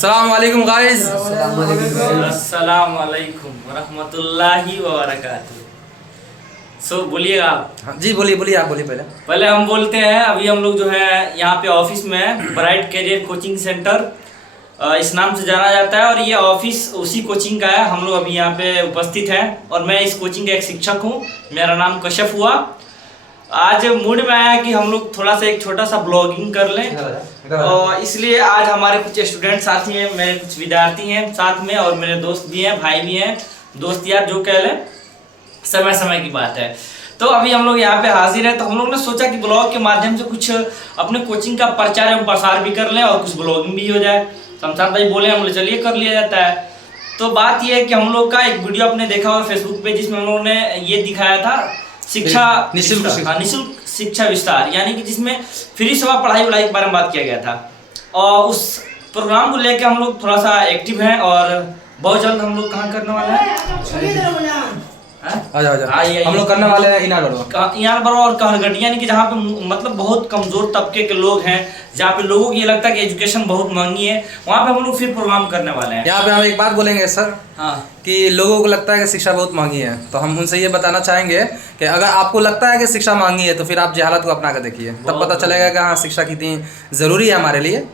अस्सलाम वालेकुम गाइस। अस्सलाम वालेकुम वरहमतुल्लाहि व बरकातुहू। सो बोलिएगा आप। हाँ जी, बोलिए बोलिए, आप बोलिए पहले। पहले हम बोलते हैं, अभी हम लोग जो है यहाँ पे ऑफिस में है, ब्राइट करियर कोचिंग सेंटर इस नाम से जाना जाता है, और ये ऑफिस उसी कोचिंग का है। हम लोग अभी यहाँ पे उपस्थित हैं और मैं इस कोचिंग का एक शिक्षक हूँ। मेरा नाम कशफ हुआ। आज मूड में आया कि हम लोग थोड़ा सा एक छोटा सा ब्लॉगिंग कर लें, और इसलिए आज हमारे कुछ स्टूडेंट साथी हैं, मेरे कुछ विद्यार्थी हैं साथ में, और मेरे दोस्त भी हैं, भाई भी हैं, दोस्त यार जो कह लें, समय समय की बात है। तो अभी हम लोग यहाँ पे हाजिर हैं, तो हम लोग ने सोचा कि ब्लॉग के माध्यम से कुछ अपने कोचिंग का प्रचार एवं प्रसार भी कर लें और कुछ ब्लॉगिंग भी हो जाए। शमशाद भाई बोले, हम लोग चलिए कर लिया जाता है। तो बात यह है कि हम लोग का एक वीडियो आपने देखा होगा फेसबुक पे, जिसमें हम लोगों ने ये दिखाया था शिक्षा निःशुल्क शिक्षा विस्तार, यानी कि जिसमें फ्री सेवा पढ़ाई वढ़ाई के बारे में बात किया गया था। और उस प्रोग्राम को लेकर हम लोग थोड़ा सा एक्टिव हैं, और बहुत जल्द हम लोग कहाँ करने वाले हैं, हम लोग करने वाले हैं इनार बरो और कहरगढ़, यानी कि जहाँ पे मतलब बहुत कमजोर तबके के लोग हैं, जहाँ पे लोगों को ये लगता है कि एजुकेशन बहुत महंगी है, वहाँ पे हम लोग फिर प्रोग्राम करने वाले हैं। यहाँ पे हम एक बात बोलेंगे सर, हाँ, कि लोगों को लगता है कि शिक्षा बहुत महंगी है, तो हम उनसे ये बताना चाहेंगे कि अगर आपको लगता है कि शिक्षा महंगी है तो फिर आप जहालत को अपना कर देखिए, तब पता चलेगा कि हाँ, शिक्षा कितनी जरूरी है हमारे लिए।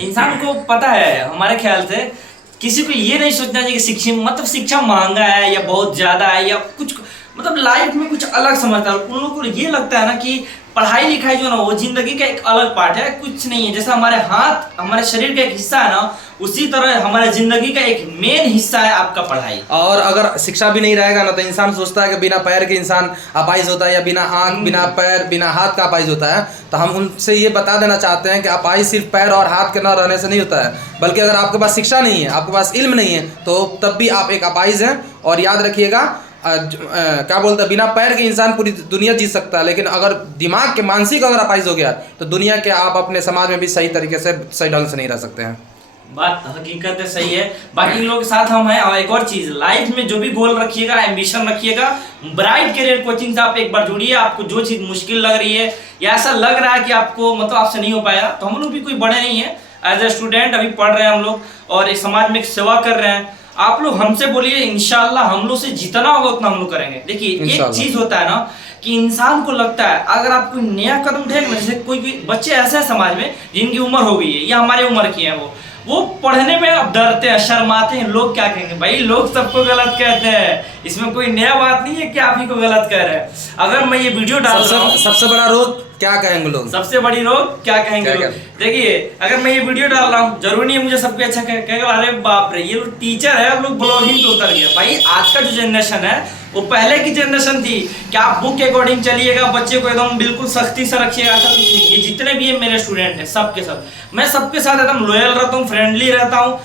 इंसान को पता है, हमारे ख्याल से किसी को ये नहीं सोचना चाहिए कि शिक्षा महंगा है या बहुत ज्यादा है या कुछ, मतलब लाइफ में कुछ अलग समझता है। उन लोगों को ये लगता है ना कि पढ़ाई लिखाई जो ना वो जिंदगी का एक अलग पार्ट है, कुछ नहीं है। जैसा हमारे हाथ हमारे शरीर का एक हिस्सा है ना, उसी तरह हमारे जिंदगी का एक मेन हिस्सा है आपका पढ़ाई। और अगर शिक्षा भी नहीं रहेगा ना, तो इंसान सोचता है कि बिना पैर के इंसान अपाहिज होता है, या बिना आंख बिना पैर बिना हाथ का अपाहिज होता है। तो हम उनसे ये बता देना चाहते हैं कि अपाहिज सिर्फ पैर और हाथ के न रहने से नहीं होता है, बल्कि अगर आपके पास शिक्षा नहीं है, आपके पास इल्म नहीं है, तो तब भी आप एक अपाहिज हैं। और याद रखिएगा, क्या बोलते हैं, बिना पैर के इंसान पूरी दुनिया जीत सकता है, लेकिन अगर दिमाग के मानसिक अगर अपाहिज हो गया तो दुनिया के आप अपने समाज में भी सही तरीके से सही ढंग से नहीं रह सकते हैं। बात हकीकत है, सही है। बाकी इन लोगों के साथ हम हैं। और एक और चीज, लाइफ में जो भी गोल रखिएगा, एम्बिशन रखिएगा, ब्राइट करियर कोचिंग से आप एक बार जुड़िए। आपको जो चीज मुश्किल लग रही है या ऐसा लग रहा है कि आपको मतलब आपसे नहीं हो पाया, तो हम लोग भी कोई बड़े नहीं है। एज ए स्टूडेंट अभी पढ़ रहे हैं हम लोग, और इस समाज में एक सेवा कर रहे हैं। आप लोग हमसे बोलिए, इंशाल्लाह हम लोग से जितना होगा उतना हम लोग करेंगे। देखिए एक चीज होता है ना कि इंसान को लगता है अगर आप कोई नया कदम उठाएंगे ना, जैसे कोई बच्चे ऐसे हैं समाज में जिनकी उम्र हो गई है या हमारे उम्र की है, वो पढ़ने में अब डरते हैं, शर्माते हैं। लोग क्या कहेंगे? भाई लोग सबको गलत कहते हैं, इसमें कोई नया बात नहीं है कि आप ही को गलत कह रहे हैं। अगर मैं ये वीडियो डाल रहा हूं, सबसे बड़ा रोग क्या कहेंगे लोग, सबसे बड़ी रोग क्या कहेंगे लोग। देखिए अगर मैं ये वीडियो डाल रहा हूँ, जरूरी नहीं है मुझे सबको अच्छा कहेगा, अरे बाप रे ये लोग टीचर है, लोग ब्लॉगिंग तो उतर गया। भाई आज का जो जनरेशन है वो पहले की जनरेशन थी कि आप बुक के अकॉर्डिंग चलिएगा, बच्चे को एकदम बिल्कुल सख्ती से रखिएगा। ऐसा कुछ नहीं। ये जितने भी है मेरे स्टूडेंट हैं, सबके सब मैं सबके साथ एकदम लॉयल रहता हूँ, फ्रेंडली रहता हूँ।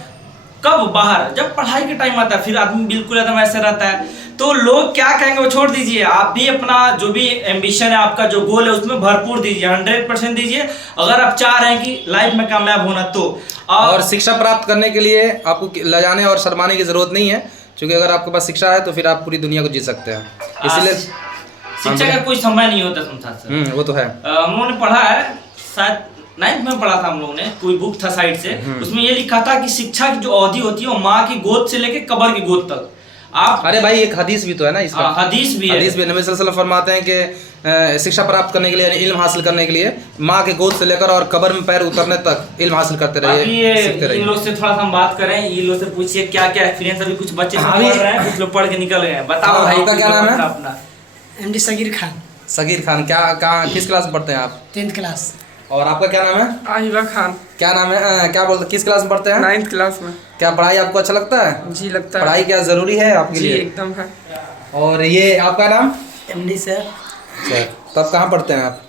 कब? बाहर जब पढ़ाई के टाइम आता है फिर आदमी बिल्कुल एकदम ऐसे रहता है। तो लोग क्या कहेंगे वो छोड़ दीजिए, आप भी अपना जो भी एम्बिशन है, आपका जो गोल है, उसमें भरपूर दीजिए, 100% दीजिए, अगर आप चाह रहे हैं कि लाइफ में कामयाब होना तो। और शिक्षा प्राप्त करने के लिए आपको लजाने और शर्माने की जरूरत नहीं है, क्योंकि अगर आपके पास शिक्षा है तो फिर आप पूरी दुनिया को जीत सकते हैं। इसलिए शिक्षा का कोई समय नहीं होता संसार। वो तो है। हम लोगों ने पढ़ा है, शायद 9th में पढ़ा था हम लोगों ने, कोई बुक था साइड से, उसमें ये लिखा था कि शिक्षा की जो अवधि होती है वो माँ की गोद से लेके कब्र की गोद तक। आप अरे भाई एक हदीस भी तो है ना इसका। हदीस भी है। नबी सल्लल्लाहु अलैहि वसल्लम फरमाते हैं कि शिक्षा प्राप्त करने के लिए, इल्म हासिल करने के लिए माँ के गोद से लेकर और कब्र में पैर उतरने तक इल्म हासिल करते रहिए, सीखते रहिए। इन लोग से थोड़ा सा हम बात करें, इन लोग से पूछिए क्या क्या एक्सपीरियंस। अभी कुछ बच्चे पढ़ रहे हैं, कुछ लोग पढ़ के निकल गए हैं। बताओ भाई आपका क्या नाम है? अपना MD सगीर खान। सगीर खान, किस क्लास में पढ़ते हैं आप? 10th class. और आपका क्या नाम है? आहिबा खान। क्या नाम है? क्या बोलते, किस क्लास में पढ़ते हैं? 9th क्लास में। क्या पढ़ाई आपको अच्छा लगता है? जी लगता है। पढ़ाई क्या जरूरी है आपके लिए? एकदम है। और ये आपका नाम? MD sir. अच्छा, तब कहाँ पढ़ते हैं आप?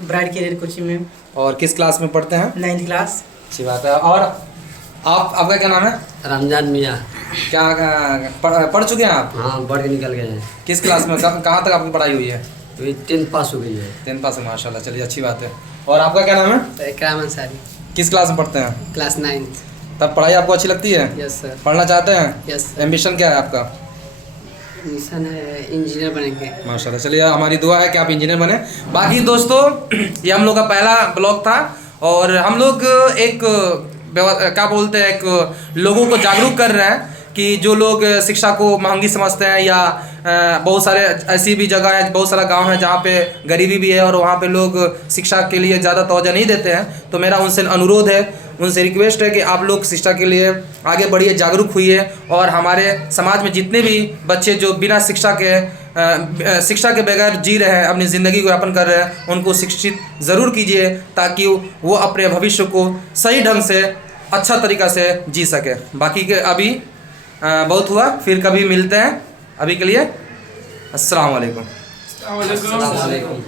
ब्राइट करियर कोचिंग में। और किस क्लास में पढ़ते हैं? 9th class. अच्छी बात है। और आपका क्या नाम है? रमजान मियाँ। क्या पढ़ चुके हैं आप? हाँ पढ़ के निकल गए हैं। किस क्लास में, कहाँ तक आपकी पढ़ाई हुई है? 10th पास हो गई है। 10th पास है, माशाल्लाह, चलिए अच्छी बात है। और आपका क्या नाम है? इकराम अंसारी। किस क्लास में पढ़ते हैं? Class 9th। तब पढ़ाई आपको अच्छी लगती है? Yes sir. पढ़ना चाहते हैं? Yes sir. एम्बिशन क्या है आपका? मिशन है इंजीनियर बनेंगे। माशाल्लाह, चलिए हमारी दुआ है कि आप इंजीनियर बने। बाकी दोस्तों ये हम लोग का पहला ब्लॉग था, और हम लोग एक क्या बोलते हैं, एक लोगों को जागरूक कर रहे हैं कि जो लोग शिक्षा को महंगी समझते हैं या बहुत सारे ऐसी भी जगह है, बहुत सारा गांव है जहाँ पे गरीबी भी है और वहाँ पे लोग शिक्षा के लिए ज़्यादा तवज्जो नहीं देते हैं। तो मेरा उनसे अनुरोध है, उनसे रिक्वेस्ट है कि आप लोग शिक्षा के लिए आगे बढ़िए, जागरूक हुइए और हमारे समाज में जितने भी बच्चे जो बिना शिक्षा के बगैर जी रहे हैं, अपनी ज़िंदगी को यापन कर रहे हैं, उनको शिक्षित ज़रूर कीजिए ताकि वो अपने भविष्य को सही ढंग से अच्छा तरीक़ा से जी सके। बाकी के अभी बहुत हुआ, फिर कभी मिलते हैं। अभी के लिए अस्सलाम वालेकुम। अस्सलाम वालेकुम।